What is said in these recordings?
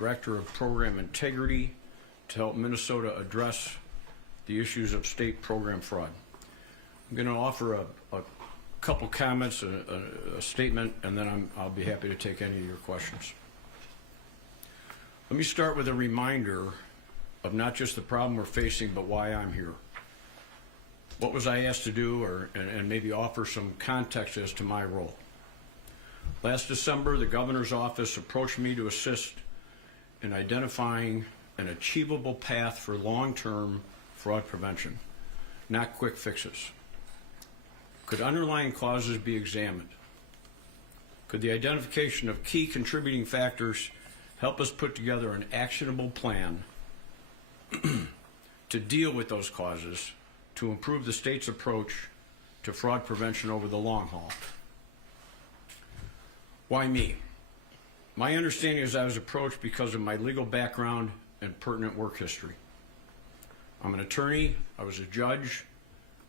Director of Program Integrity to help Minnesota address the issues of state program fraud. I'm going to offer a couple comments, a statement, and then I'll be happy to take any of your questions. Let me start with a reminder of not just the problem we're facing, but why I'm here. What was I asked to do, and maybe offer some context as to my role. Last December, the governor's office approached me to assist in identifying an achievable path for long-term fraud prevention, not quick fixes. Could underlying causes be examined? Could the identification of key contributing factors help us put together an actionable plan to deal with those causes to improve the state's approach to fraud prevention over the long haul? Why me? My understanding is I was approached because of my legal background and pertinent work history. I'm an attorney, I was a judge,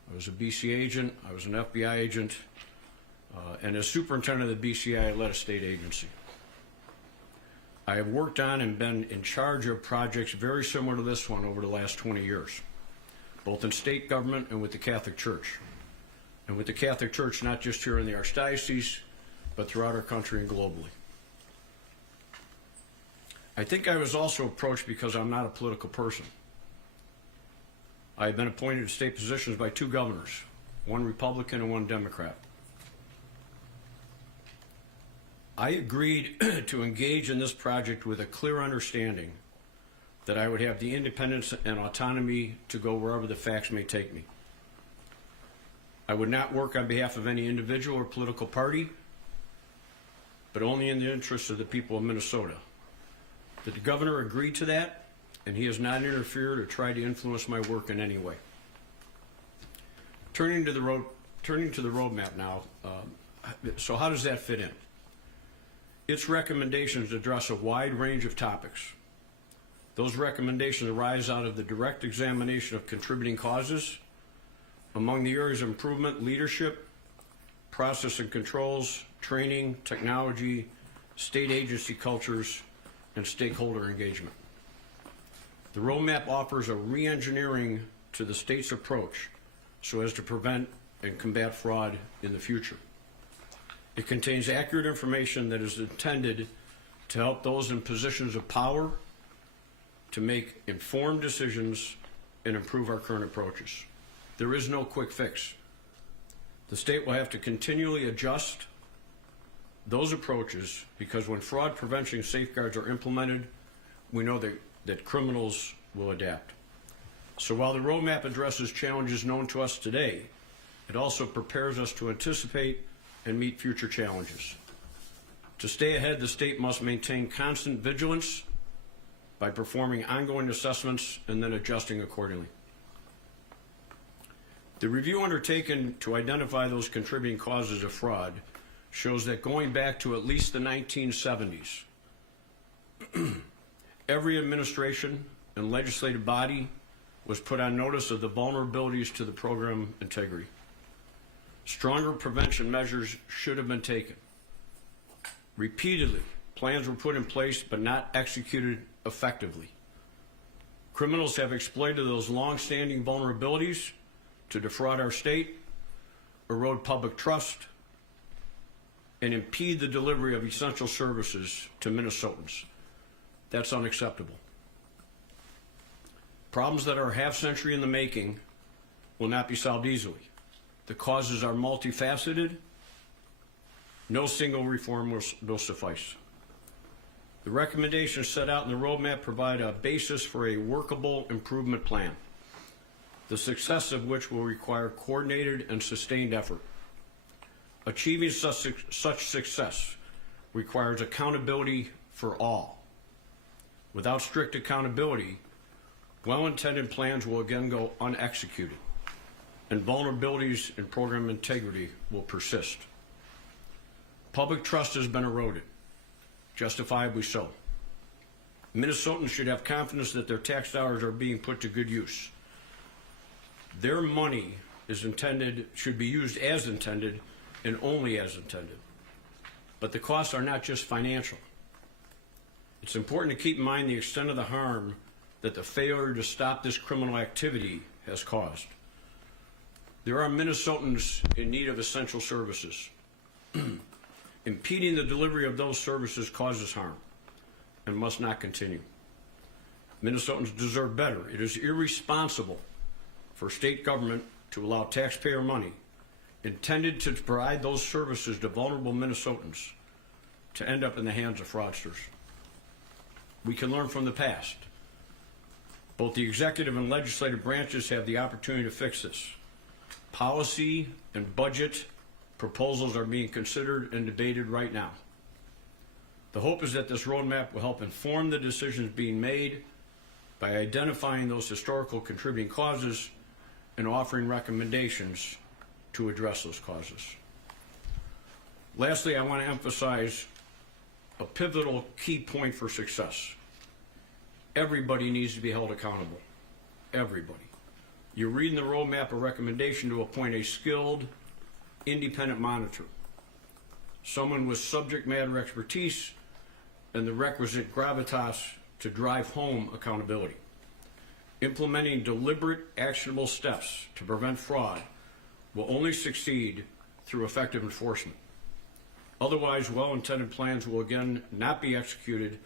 I was a BC agent, I was an FBI agent, and as superintendent of the BCI, I led a state agency. I have worked on and been in charge of projects very similar to this one over the last 20 years, both in state government and with the Catholic Church. And with the Catholic Church, not just here in the Archdiocese, but throughout our country and globally. I think I was also approached because I'm not a political person. I have been appointed to state positions by two governors, one Republican and one Democrat. I agreed to engage in this project with a clear understanding that I would have the independence and autonomy to go wherever the facts may take me. I would not work on behalf of any individual or political party, but only in the interests of the people of Minnesota. The governor agreed to that, and he has not interfered or tried to influence my work in any way. Turning to the roadmap now, so how does that fit in? Its recommendations address a wide range of topics. Those recommendations arise out of the direct examination of contributing causes. Among the areas of improvement, leadership, process and controls, training, technology, state agency cultures, and stakeholder engagement. The roadmap offers a re-engineering to the state's approach so as to prevent and combat fraud in the future. It contains accurate information that is intended to help those in positions of power to make informed decisions and improve our current approaches. There is no quick fix. The state will have to continually adjust those approaches because when fraud prevention safeguards are implemented, we know that criminals will adapt. So while the roadmap addresses challenges known to us today, it also prepares us to anticipate and meet future challenges. To stay ahead, the state must maintain constant vigilance by performing ongoing assessments and then adjusting accordingly. The review undertaken to identify those contributing causes of fraud shows that going back to at least the 1970s, every administration and legislative body was put on notice of the vulnerabilities to the program integrity. Stronger prevention measures should have been taken. Repeatedly, plans were put in place but not executed effectively. Criminals have exploited those long-standing vulnerabilities to defraud our state, erode public trust, and impede the delivery of essential services to Minnesotans. That's unacceptable. Problems that are a half-century in the making will not be solved easily. The causes are multifaceted. No single reform will suffice. The recommendations set out in the roadmap provide a basis for a workable improvement plan, the success of which will require coordinated and sustained effort. Achieving such success requires accountability for all. Without strict accountability, well-intended plans will again go unexecuted, and vulnerabilities in program integrity will persist. Public trust has been eroded, justifiably so. Minnesotans should have confidence that their tax dollars are being put to good use. Their money should be used as intended and only as intended. But the costs are not just financial. It's important to keep in mind the extent of the harm that the failure to stop this criminal activity has caused. There are Minnesotans in need of essential services. Impeding the delivery of those services causes harm and must not continue. Minnesotans deserve better. It is irresponsible for state government to allow taxpayer money intended to provide those services to vulnerable Minnesotans to end up in the hands of fraudsters. We can learn from the past. Both the executive and legislative branches have the opportunity to fix this. Policy and budget proposals are being considered and debated right now. The hope is that this roadmap will help inform the decisions being made by identifying those historical contributing causes and offering recommendations to address those causes. Lastly, I want to emphasize a pivotal key point for success. Everybody needs to be held accountable. Everybody. You're reading the roadmap, a recommendation to appoint a skilled, independent monitor, someone with subject matter expertise and the requisite gravitas to drive home accountability. Implementing deliberate, actionable steps to prevent fraud will only succeed through effective enforcement. Otherwise, well-intended plans will again not be executed,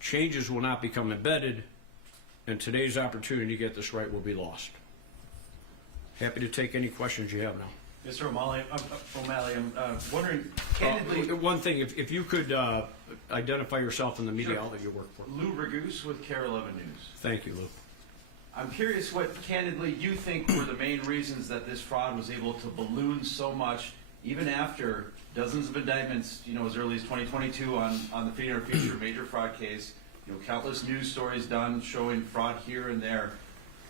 changes will not become embedded, and today's opportunity to get this right will be lost. Happy to take any questions you have now. Mr. O'Malley, I'm wondering, candidly... One thing, if you could identify yourself in the media outlet you work for. Lou Ragoose with KARE 11 News. Thank you, Lou. I'm curious what, candidly, you think were the main reasons that this fraud was able to balloon so much, even after dozens of indictments, as early as 2022 on the Feeding Our Future major fraud case, countless news stories done showing fraud here and there.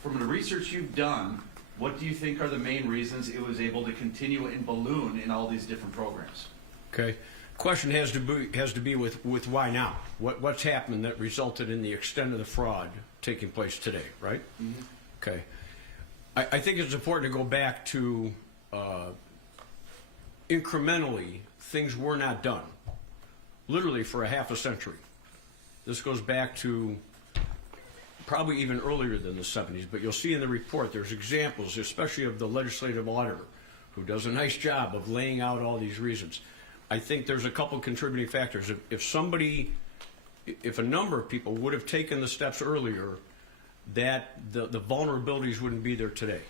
From the research you've done, what do you think are the main reasons it was able to continue and balloon in all these different programs? Okay. Question has to be with why now? What's happened that resulted in the extent of the fraud taking place today, right? Mm-hmm. Okay. I think it's important to go back to incrementally things were not done, literally for a half a century. This goes back to probably even earlier than the 70s, but you'll see in the report there's examples, especially of the legislative auditor, who does a nice job of laying out all these reasons. I think there's a couple contributing factors. If a number of people would have taken the steps earlier, that the vulnerabilities wouldn't be there today.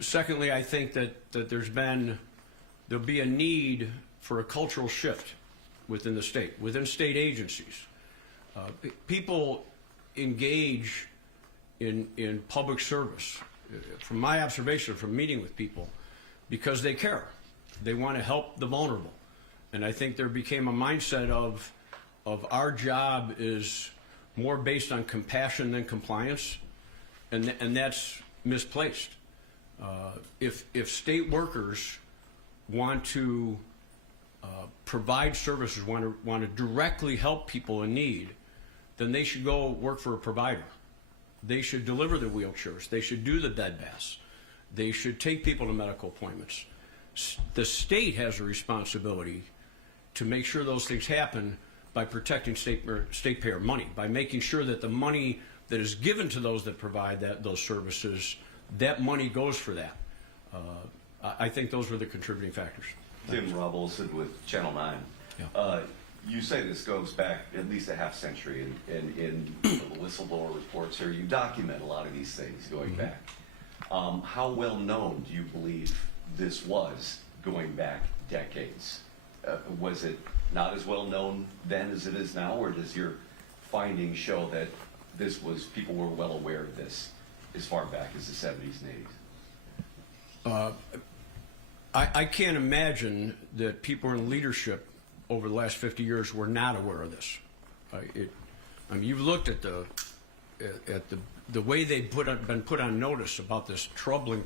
Secondly, I think that there'll be a need for a cultural shift within the state, within state agencies. People engage in public service, from my observation, from meeting with people, because they care. They want to help the vulnerable. And I think there became a mindset of our job is more based on compassion than compliance, and that's misplaced. If state workers want to provide services, want to directly help people in need, then they should go work for a provider. They should deliver the wheelchairs. They should do the bed baths. They should take people to medical appointments. The state has a responsibility to make sure those things happen by protecting state payer money, by making sure that the money that is given to those that provide those services, that money goes for that. I think those were the contributing factors. Tim Rob Olson with Channel 9. Yeah. You say this goes back at least a half century, and in the whistleblower reports here, you document a lot of these things going Mm-hmm. back. How well known do you believe this was going back decades? Was it not as well known then as it is now, or does your findings show that people were well aware of this as far back as the 70s and 80s? I can't imagine that people in leadership over the last 50 years were not aware of this. You've looked at the way they've been put on notice about this troubling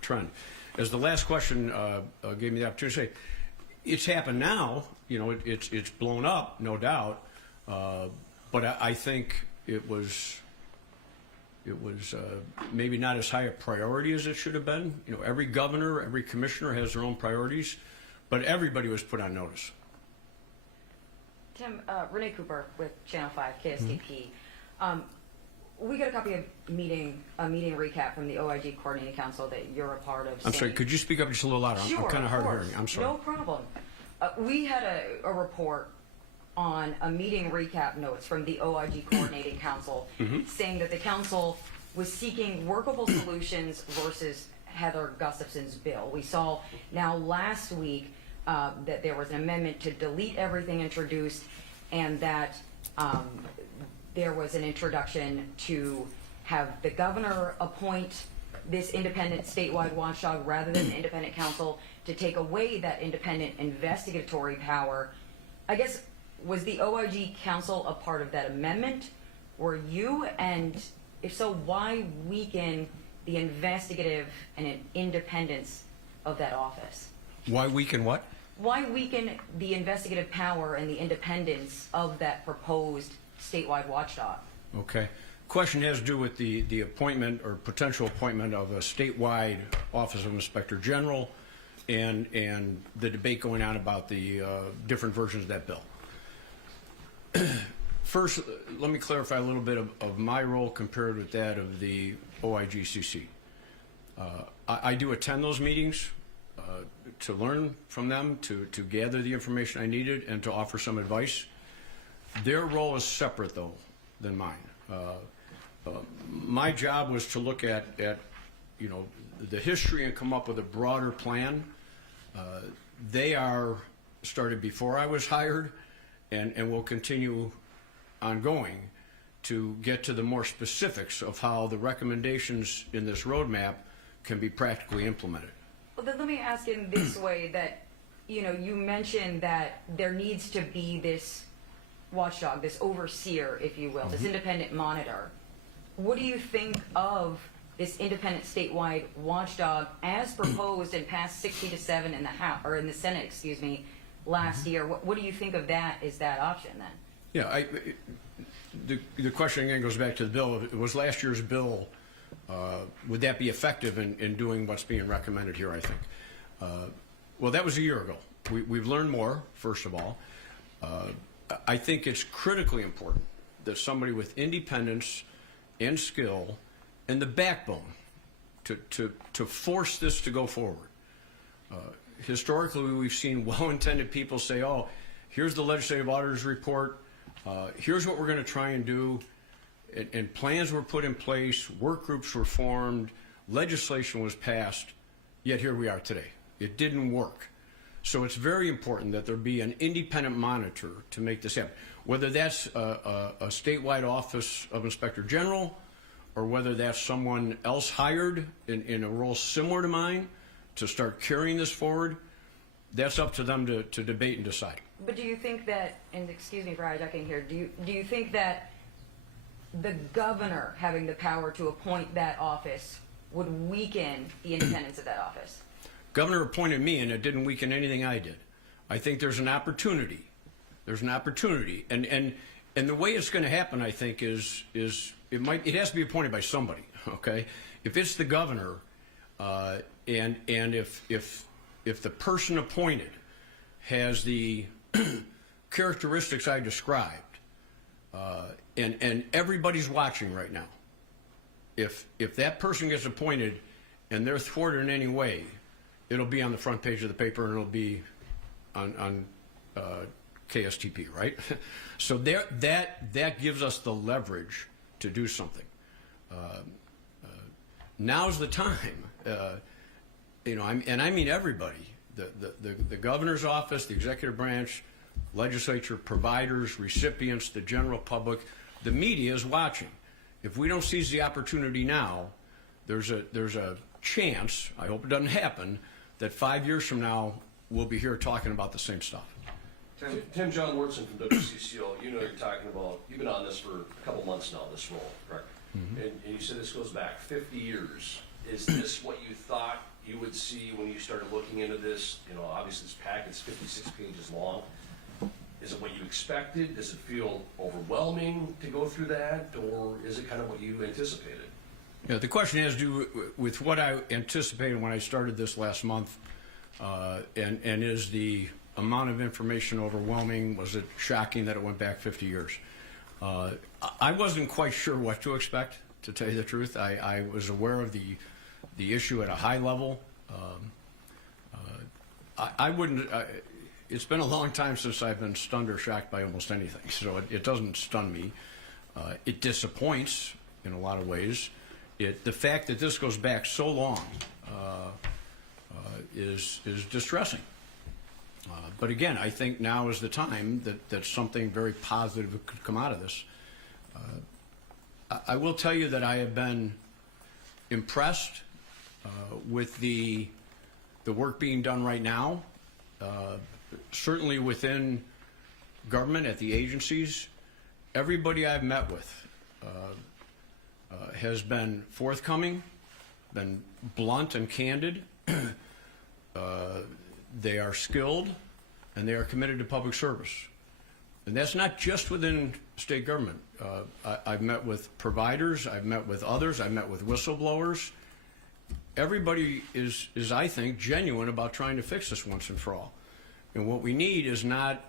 trend. As the last question gave me the opportunity to say, it's happened now. It's blown up, no doubt. But I think it was maybe not as high a priority as it should have been. Every governor, every commissioner has their own priorities, but everybody was put on notice. Tim, Renee Cooper with Channel 5, KSTP. We got a copy of a meeting recap from the OIG Coordinating Council that you're a part of. I'm sorry, could you speak up just a little louder? Sure, I'm kind of hard of course. hearing. I'm sorry. No problem. We had a report on a meeting recap notes from the OIG Coordinating Council saying that the council was seeking workable solutions versus Heather Gustafson's bill. We saw now last week that there was an amendment to delete everything introduced, and that there was an introduction to have the governor appoint this independent statewide watchdog rather than the independent council, to take away that independent investigatory power. I guess, was the OIG council a part of that amendment? Were you? And if so, why weaken the investigative and independence of that office? Why weaken what? Why weaken the investigative power and the independence of that proposed statewide watchdog? Okay. Question has to do with the appointment or potential appointment of a statewide Office of Inspector General and the debate going on about the different versions of that bill. First, let me clarify a little bit of my role compared with that of the OIGCC. I do attend those meetings to learn from them, to gather the information I needed, and to offer some advice. Their role is separate, though, than mine. My job was to look at you know, the history and come up with a broader plan. They are started before I was hired, and will continue ongoing to get to the more specifics of how the recommendations in this roadmap can be practically implemented. Well, then let me ask in this way, that, you know, you mentioned that there needs to be this watchdog, this overseer, if you will, this independent monitor. What do you think of this independent statewide watchdog as proposed and passed 60-7 in the House, or in the Senate, excuse me, last year? What do you think of that as that option then? Yeah, the question again goes back to the bill. It was last year's bill. Would that be effective in doing what's being recommended here, I think? Well, that was a year ago. We've learned more, first of all. I think it's critically important that somebody with independence and skill and the backbone to force this to go forward. Historically, we've seen well-intended people say, oh, here's the legislative auditor's report, here's what we're going to try and do, and plans were put in place, work groups were formed, legislation was passed, yet here we are today. It didn't work. So it's very important that there be an independent monitor to make this happen, whether that's a statewide Office of Inspector General, or whether that's someone else hired in a role similar to mine to start carrying this forward. That's up to them to debate and decide. But do you think that, and excuse me for hijacking here, do you think that the governor having the power to appoint that office would weaken the independence of that office? Governor appointed me, and it didn't weaken anything I did. I think there's an opportunity. There's an opportunity, and the way it's going to happen, I think, is it has to be appointed by somebody. Okay, if it's the governor, and if the person appointed has the characteristics I described, and everybody's watching right now, if that person gets appointed and they're thwarted in any way, it'll be on the front page of the paper, and it'll be on KSTP, right? So that gives us the leverage to do something. Now's the time. You know, and I mean everybody, the governor's office, the executive branch, legislature, providers, recipients, the general public, the media is watching. If we don't seize the opportunity now, there's a chance, I hope it doesn't happen, that 5 years from now we'll be here talking about the same stuff. Tim John Wurtson from WCCO, you know you're talking about, you've been on this for a couple months now, this role, correct? Mm-hmm. And you said this goes back 50 years. Is this what you thought you would see when you started looking into this? You know, obviously this packet's 56 pages long. Is it what you expected? Does it feel overwhelming to go through that? Or is it kind of what you anticipated? Yeah, the question has to do with what I anticipated when I started this last month, and is the amount of information overwhelming? Was it shocking that it went back 50 years? I wasn't quite sure what to expect, to tell you the truth. I was aware of the issue at a high level. I wouldn't. It's been a long time since I've been stunned or shocked by almost anything, so it doesn't stun me. It disappoints in a lot of ways. The fact that this goes back so long is distressing. But again, I think now is the time that something very positive could come out of this. I will tell you that I have been impressed with the work being done right now, certainly within government, at the agencies. Everybody I've met with has been forthcoming, been blunt and candid. They are skilled, and they are committed to public service. And that's not just within state government. I've met with providers, I've met with others, I've met with whistleblowers. Everybody is, I think, genuine about trying to fix this once and for all. And what we need is not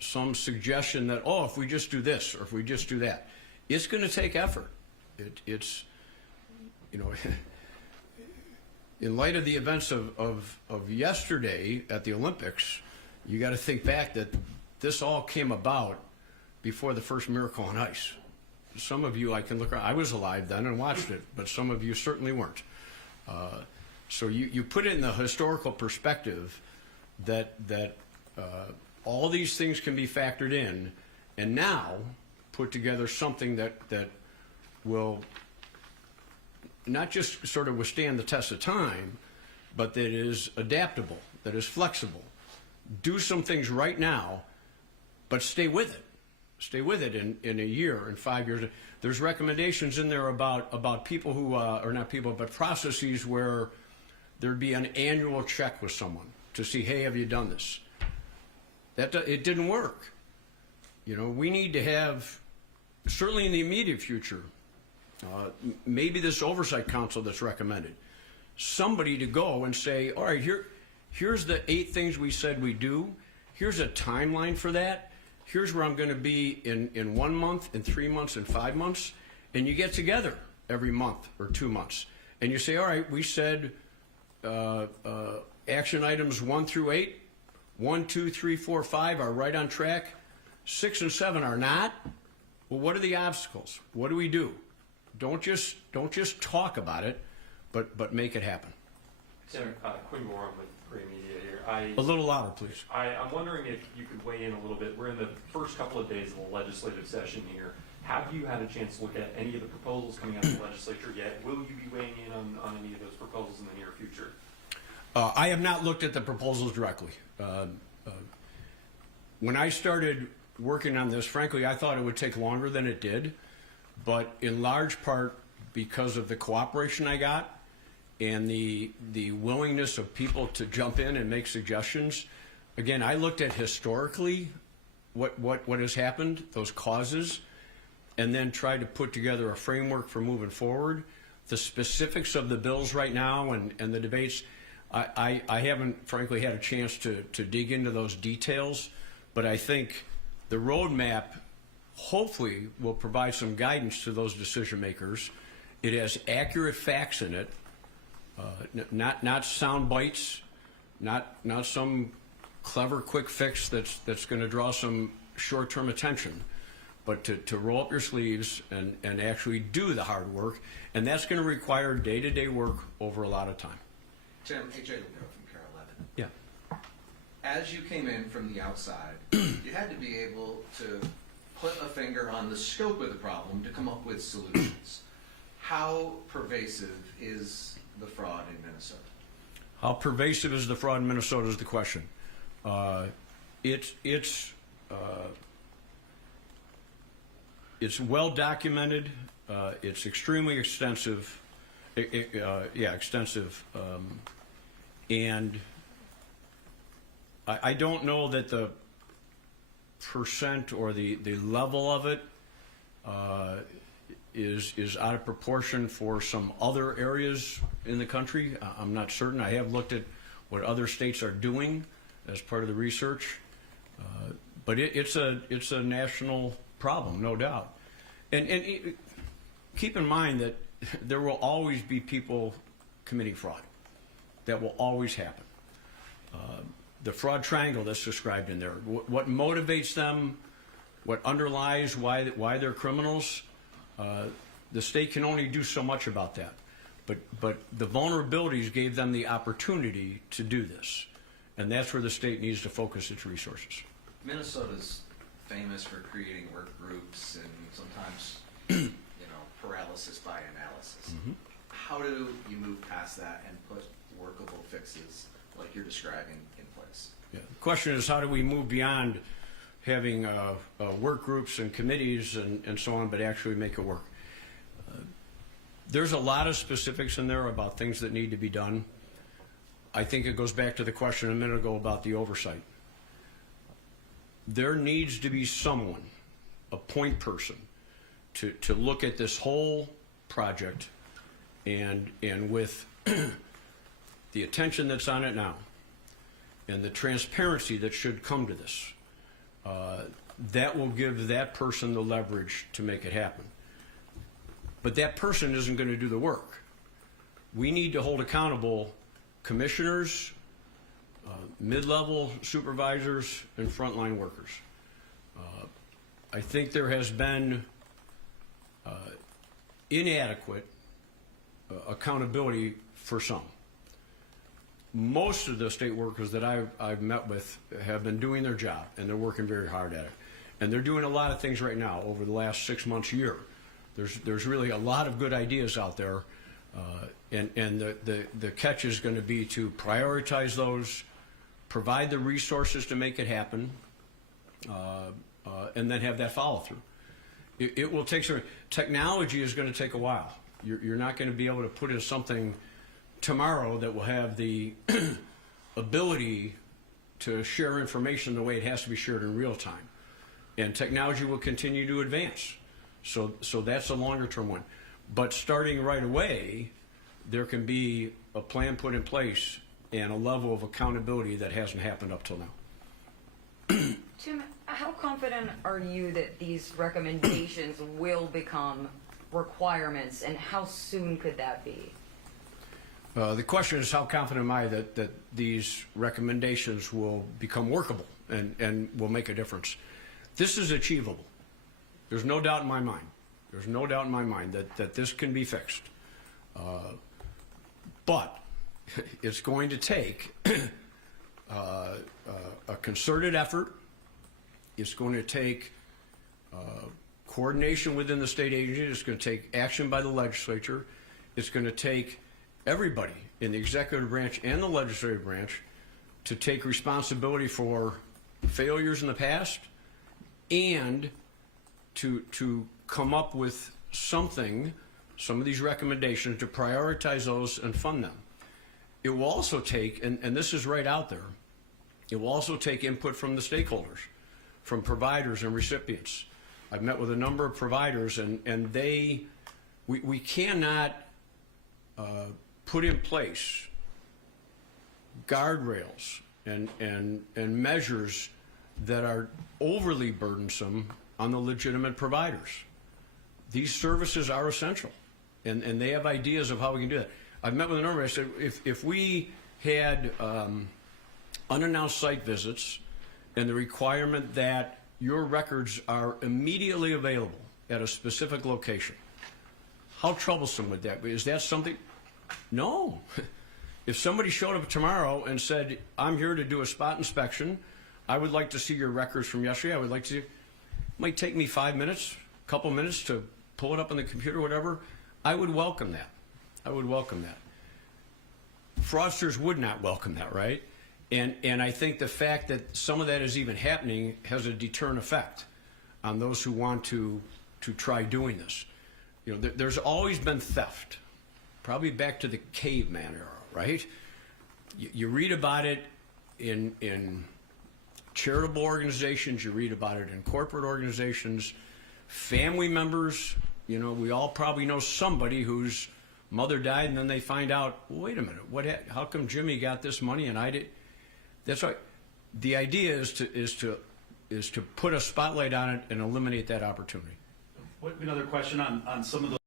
some suggestion that, oh, if we just do this or if we just do that. It's going to take effort. It's, you know, in light of the events of yesterday at the Olympics, you got to think back that this all came about before the first miracle on ice. Some of you, I can look around, I was alive then and watched it, but some of you certainly weren't. So you put it in the historical perspective that all these things can be factored in, and now put together something that will not just sort of withstand the test of time, but that is adaptable, that is flexible. Do some things right now, but stay with it. Stay with it in a year, in 5 years. There's recommendations in there about people who, or not people, but processes where there'd be an annual check with someone to see, hey, have you done this? It didn't work. You know, we need to have, certainly in the immediate future, maybe this oversight council that's recommended, somebody to go and say, all right, here's the 8 things we said we do. Here's a timeline for that. Here's where I'm going to be in 1 month, in 3 months, in 5 months. And you get together every month or 2 months. And you say, all right, we said action items 1 through 8, 1, 2, 3, 4, 5 are right on track. 6 and 7 are not. Well, what are the obstacles? What do we do? Don't just talk about it, but make it happen. Senator Quinn Gorham with Gray Media here. A little louder, please. I'm wondering if you could weigh in a little bit. We're in the first couple of days of the legislative session here. Have you had a chance to look at any of the proposals coming out of the legislature yet? Will you be weighing in on any of those proposals in the near future? I have not looked at the proposals directly. When I started working on this, frankly, I thought it would take longer than it did, but in large part because of the cooperation I got and the willingness of people to jump in and make suggestions. Again, I looked at historically what has happened, those causes, and then tried to put together a framework for moving forward. The specifics of the bills right now and the debates, I haven't, frankly, had a chance to dig into those details, but I think the roadmap hopefully will provide some guidance to those decision makers. It has accurate facts in it, not sound bites, not some clever quick fix that's going to draw some short-term attention, but to roll up your sleeves and actually do the hard work, and that's going to require day-to-day work over a lot of time. Tim, AJ Lugaro from Care 11. Yeah. As you came in from the outside, you had to be able to put a finger on the scope of the problem to come up with solutions. How pervasive is the fraud in Minnesota? How pervasive is the fraud in Minnesota is the question. It's well documented. It's extremely extensive. Extensive. And I don't know that the percent or the level of it is out of proportion for some other areas in the country. I'm not certain. I have looked at what other states are doing as part of the research. But it's a national problem, no doubt. And keep in mind that there will always be people committing fraud. That will always happen. The fraud triangle that's described in there, what motivates them, what underlies why they're criminals, the state can only do so much about that. But the vulnerabilities gave them the opportunity to do this. And that's where the state needs to focus its resources. Minnesota's famous for creating work groups and sometimes, paralysis by analysis. How do you move past that and put workable fixes like you're describing in place? Yeah. The question is, how do we move beyond having work groups and committees and so on, but actually make it work? There's a lot of specifics in there about things that need to be done. I think it goes back to the question a minute ago about the oversight. There needs to be someone, a point person, to look at this whole project and with the attention that's on it now and the transparency that should come to this, that will give that person the leverage to make it happen. But that person isn't going to do the work. We need to hold accountable commissioners, mid-level supervisors, and frontline workers. I think there has been inadequate accountability for some. Most of the state workers that I've met with have been doing their job, and they're working very hard at it. And they're doing a lot of things right now over the last 6 months, year. There's really a lot of good ideas out there, and the catch is going to be to prioritize those, provide the resources to make it happen, and then have that follow through. It will take some technology is going to take a while. You're not going to be able to put in something tomorrow that will have the ability to share information the way it has to be shared in real time, and technology will continue to advance. So that's a longer term one. But starting right away, there can be a plan put in place and a level of accountability that hasn't happened up till now. Jim, how confident are you that these recommendations will become requirements, and how soon could that be? The question is, how confident am I that these recommendations will become workable and will make a difference? This is achievable. There's no doubt in my mind. There's no doubt in my mind that this can be fixed. But it's going to take a concerted effort. It's going to take coordination within the state agency. It's going to take action by the legislature. It's going to take everybody in the executive branch and the legislative branch to take responsibility for failures in the past and to come up with some of these recommendations to prioritize those and fund them. It will also take, and this is right out there, it will also take input from the stakeholders, from providers and recipients. I've met with a number of providers, and we cannot put in place guardrails and measures that are overly burdensome on the legitimate providers. These services are essential, and they have ideas of how we can do that. I've met with a number. I said, if we had unannounced site visits and the requirement that your records are immediately available at a specific location, how troublesome would that be? Is that something? No. If somebody showed up tomorrow and said, I'm here to do a spot inspection, I would like to see your records from yesterday, I would like to see, it might take me 5 minutes, a couple minutes to pull it up on the computer, whatever, I would welcome that. I would welcome that. Fraudsters would not welcome that, right? And I think the fact that some of that is even happening has a deterrent effect on those who want to try doing this. You know, there's always been theft, probably back to the caveman era, right? You read about it in charitable organizations, you read about it in corporate organizations, family members. You know, we all probably know somebody whose mother died, and then they find out, wait a minute, how come Jimmy got this money and I did? That's right. the idea is to put a spotlight on it and eliminate that opportunity. What, another question on some of